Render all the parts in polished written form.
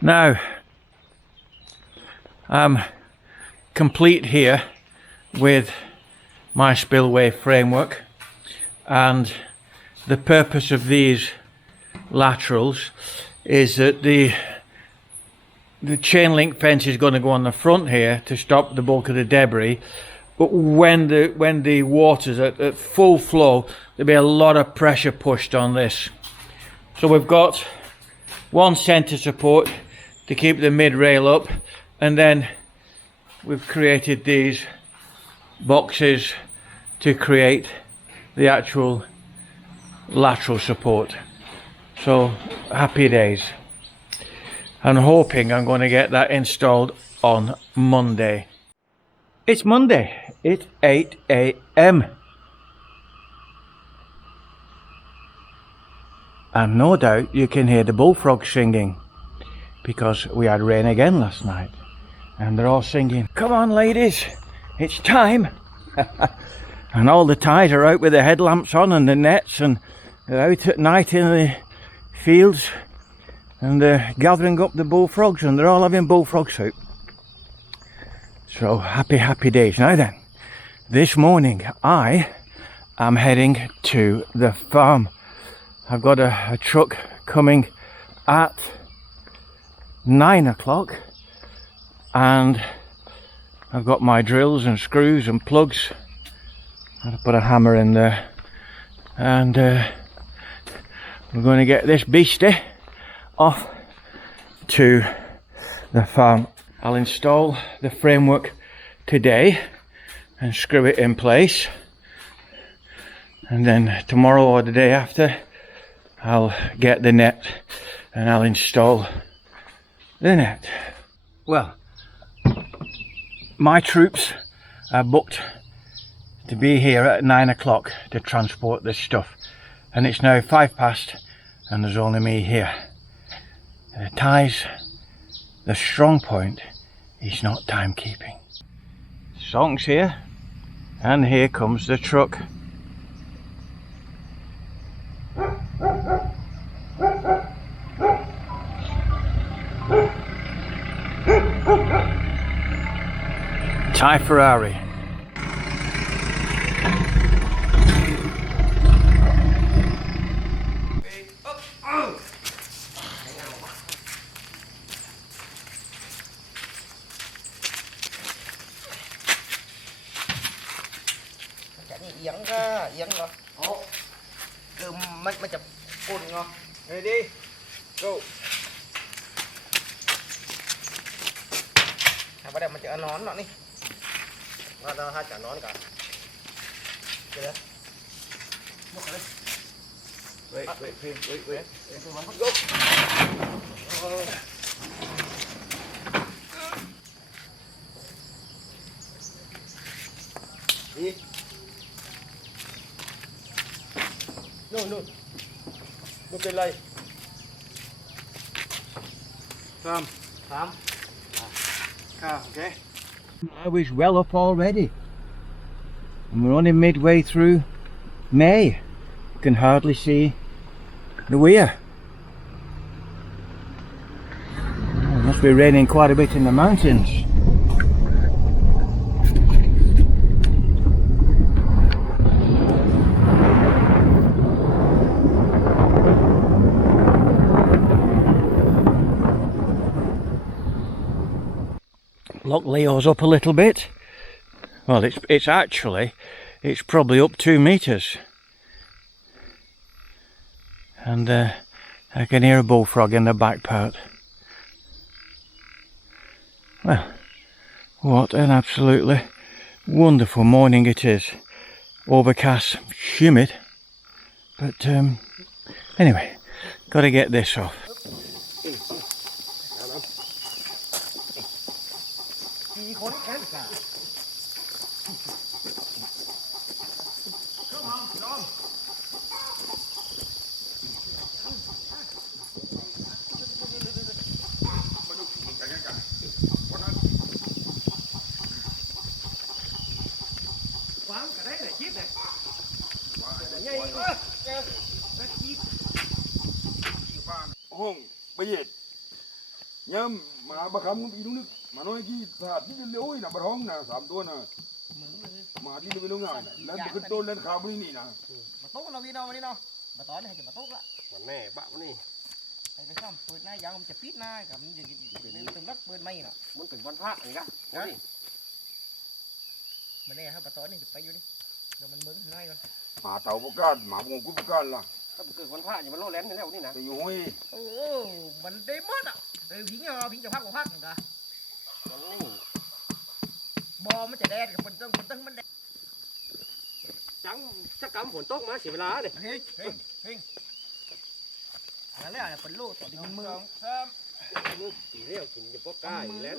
Now, I'm complete here with my spillway framework, and the purpose of these laterals is that the chain link fence is going to go on the front here to stop the bulk of the debris, but when the water's at full flow, there'll be a lot of pressure pushed on this. So we've got one centre support to keep the mid rail up, and then we've created these boxes to create the actual lateral support. So happy days. I'm hoping I'm going to get that installed on Monday. It's Monday, it's 8 AM. And no doubt you can hear the bullfrogs singing, because we had rain again last night. And they're all singing, "Come on ladies, it's time." And all the ties are out with the headlamps on and the nets, and they're out at night in the fields, and they're gathering up the bullfrogs, and they're all having bullfrog soup. So happy days. Now then, this morning I am heading to the farm. I've got a truck coming at 9 o'clock, and I've got my drills and screws and plugs. I'll put a hammer in there, and we're going to get this beastie off to the farm. I'll install the framework today and screw it in place, and then tomorrow or the day after I'll get the net and I'll install the net. Well, my troops are booked to be here at 9 o'clock to transport this stuff, and it's now 5 past and there's only me here. The ties, the strong point is not timekeeping. Song's here, and here comes the truck. Thai Ferrari. Dẫn ra, dẫn rồi. Ồ. Cứ mấy chập côn ngon. Ready? Go. Bắt đầu mình chở nón nọ đi. Nó hai chở nón cả. Cái đó. Một cái đây. Wait. Go. Đi. No. Look at light. Farm. Car, okay. I was well up already, and we're only midway through May. You can hardly see the weir. It must be raining quite a bit in the mountains. Look, Leo's up a little bit. Well, it's probably up 2 meters. And I can hear a bullfrog in the back part. Well, what an absolutely wonderful morning it is. Overcast, humid, but anyway, got to get this off. nhá mà bà không bị đúng nước mà nói chi thà đi liễu ấy là bà hóng là 3 ตัวnè mà đi được lâu ngày lênขึ้นต้นlên khao bên này nè bà tốt nó đi đâu đi đâu bà tối này thì bà tốt lắm còn nè bạn nàyไปซ่อมปืนนายยางมันจะปิดนายกับมันจะตึงรักปืนไม่น่ะ muốn tỉnh văn phát này cả đi มันเนี่ยครับปะต้อยนี่จะไปอยู่นี่เดี๋ยวมันมึนน้อยก่อน mà tàu bốc can mà bông cú bốc can làถ้าเกิดvăn phát thìมันโลแลนนี่แล้วนี่นะ thì vui โอ้มันได้หมดอ่ะเดี๋ยวพิงจะพักของพักหนึ่งกะ มันนี่ บอมันจะแดดกับมันตึ้งมันแดด จังสักกำฝนตกมาเสียเวลาเลย เฮ้ยนั่นแหละเป็นลูกต่อที่มันมือ chỉ riêng chỉจะพบกายแลน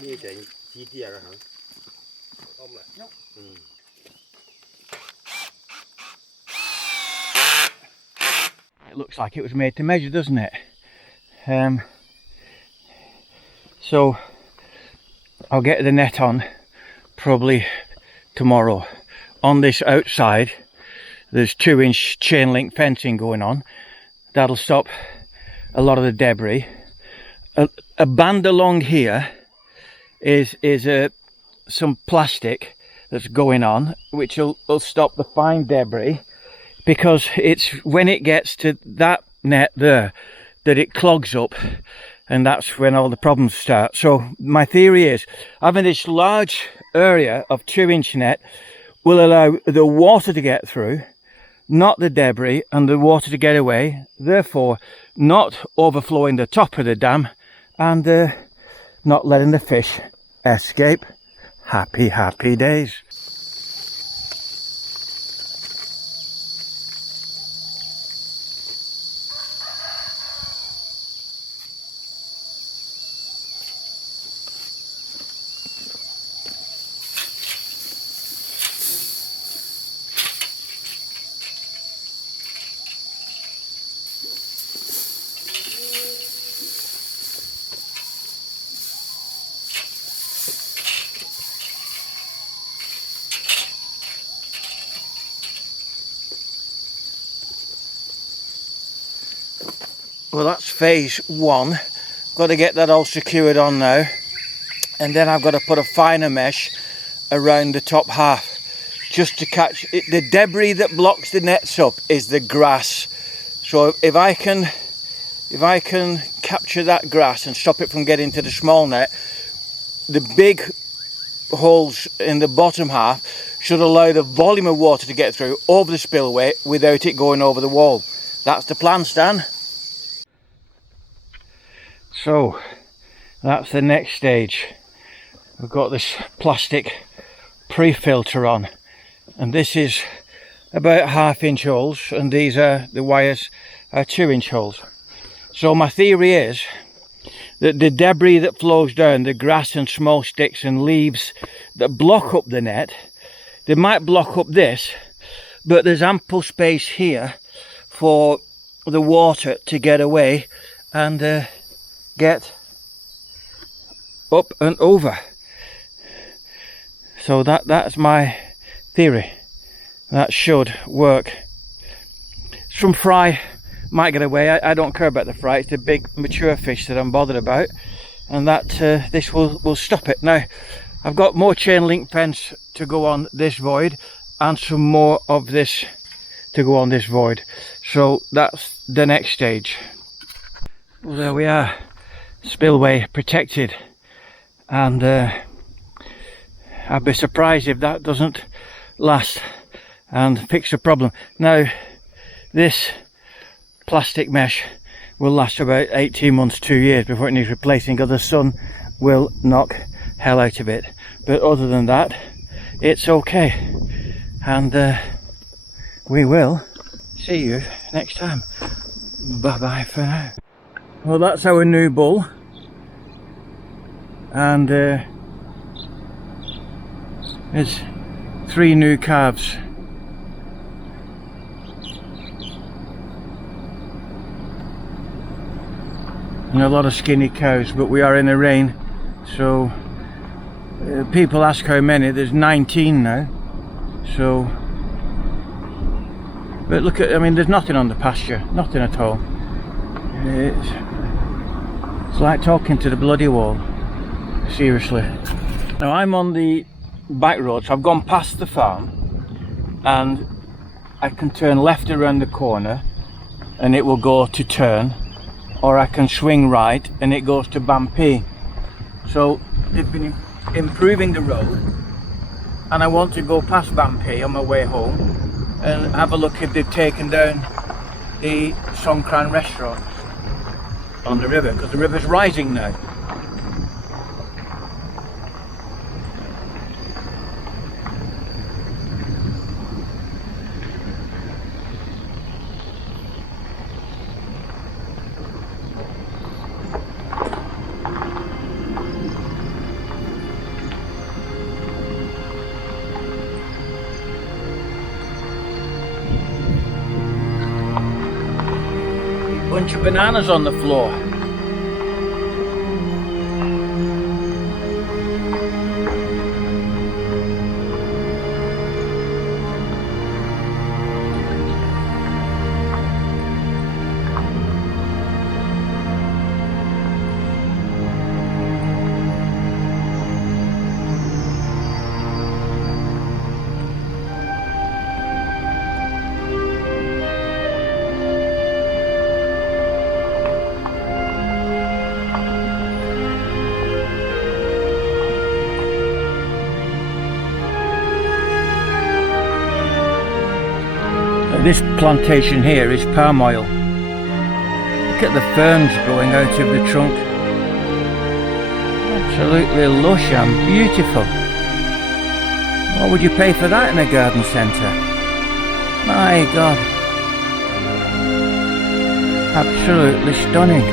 นี่จะชี้เทียกันครับต้มเลยIt looks like it was made to measure, doesn't it? So I'll get the net on probably tomorrow. On this outside there's 2-inch chain link fencing going on. That'll stop a lot of the debris. A band along here is some plastic that's going on, which will stop the fine debris, because it's when it gets to that net there that it clogs up, and that's when all the problems start. So my theory is having this large area of 2-inch net will allow the water to get through, not the debris, and the water to get away, therefore not overflowing the top of the dam and not letting the fish escape. Happy days. Well, that's phase 1. Got to get that all secured on now, and then I've got to put a finer mesh around the top half just to catch it. The debris that blocks the nets up is the grass, so if I can capture that grass and stop it from getting to the small net, the big holes in the bottom half should allow the volume of water to get through over the spillway without it going over the wall. That's the plan, Stan. So that's the next stage. We've got this plastic pre-filter on, and this is about 1/2-inch holes, and these are the wires are 2-inch holes. So my theory is that the debris that flows down, the grass and small sticks and leaves that block up the net, they might block up this, but there's ample space here for the water to get away and get up and over. So that's my theory. That should work. Some fry might get away. I don't care about the fry. It's the big mature fish that I'm bothered about, and that this will stop it. Now I've got more chain link fence to go on this void, and some more of this to go on this void. So that's the next stage. Well, there we are. Spillway protected, and I'd be surprised if that doesn't last and fix the problem. Now this plastic mesh will last about 18 months, 2 years before it needs replacing, because the sun will knock hell out of it, but other than that it's okay, and we will see you next time. Bye bye for now. Well, that's our new bull, and there's 3 new calves. and a lot of skinny cows, but we are in the rain, so people ask how many. There's 19 now, so, but look at, I mean, there's nothing on the pasture, nothing at all. It's like talking to the bloody wall, seriously. Now I'm on the back road, so I've gone past the farm, and I can turn left around the corner and it will go to Turn, or I can swing right and it goes to Bampi. So they've been improving the road, and I want to go past Bampi on my way home and have a look if they've taken down the Songkran restaurant on the river, because the river's rising now. Bunch of bananas on the floor. This plantation here is palm oil. Look at the ferns growing out of the trunk. Absolutely lush and beautiful. What would you pay for that in a garden centre? My God. Absolutely stunning.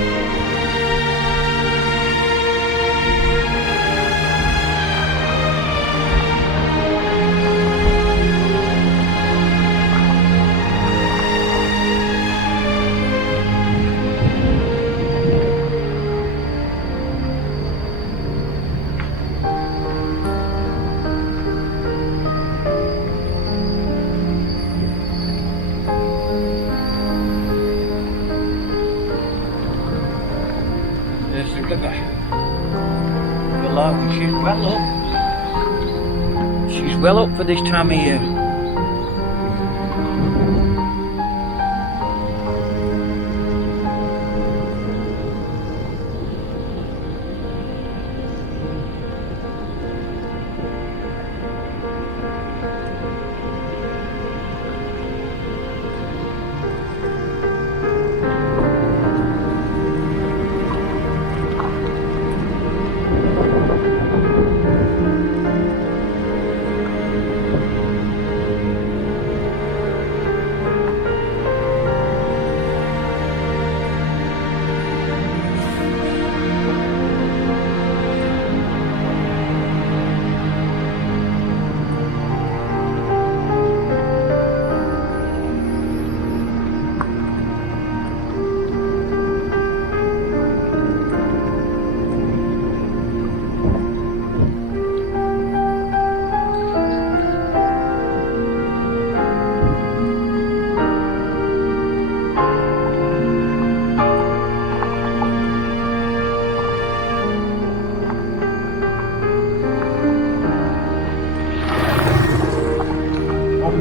There's the river below, and she's well up. She's well up for this time of year.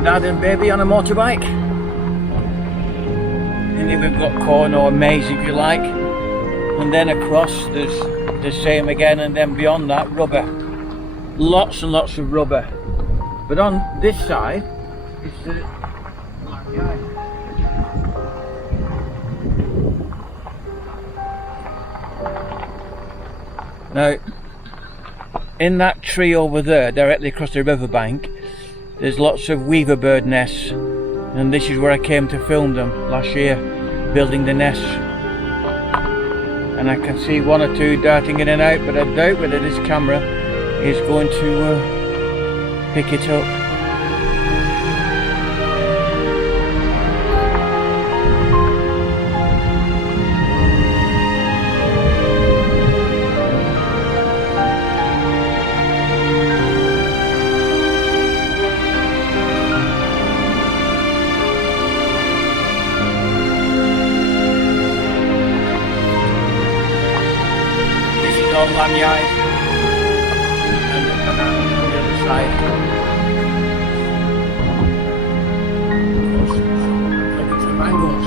Dad and baby on a motorbike, and then we've got corn or maize if you like, and then across there's the same again, and then beyond that rubber, lots and lots of rubber. But on this side it's the backyard. Now in that tree over there directly across the riverbank, there's lots of weaver bird nests, and this is where I came to film them last year, building the nests. And I can see one or two darting in and out, but I doubt whether this camera is going to pick it up. small lanyard and a banana on the other side. Look at the mangoes.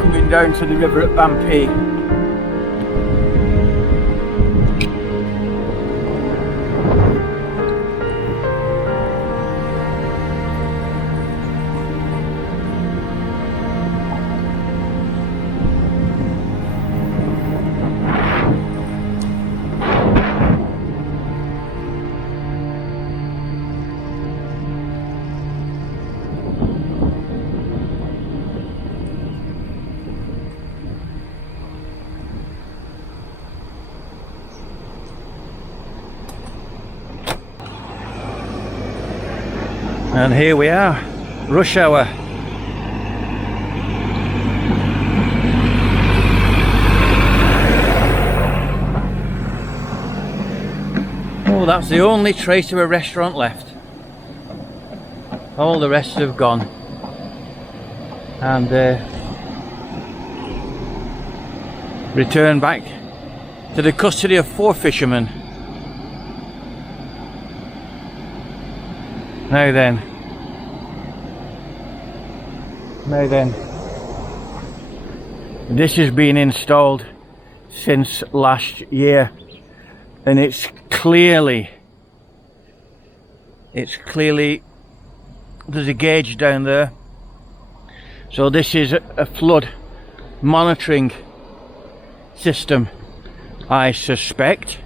Coming down to the river at Bampi. And here we are, rush hour. Oh, that's the only trace of a restaurant left. All the rest have gone. And returned back to the custody of 4 fishermen. Now then, this has been installed since last year, and it's clearly, there's a gauge down there, so this is a flood monitoring system, I suspect,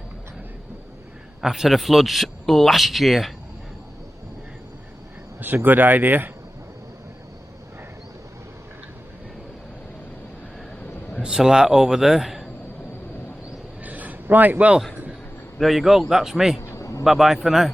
after the floods last year. That's a good idea. That's a lot over there. Right, well, there you go. That's me. Bye bye for now.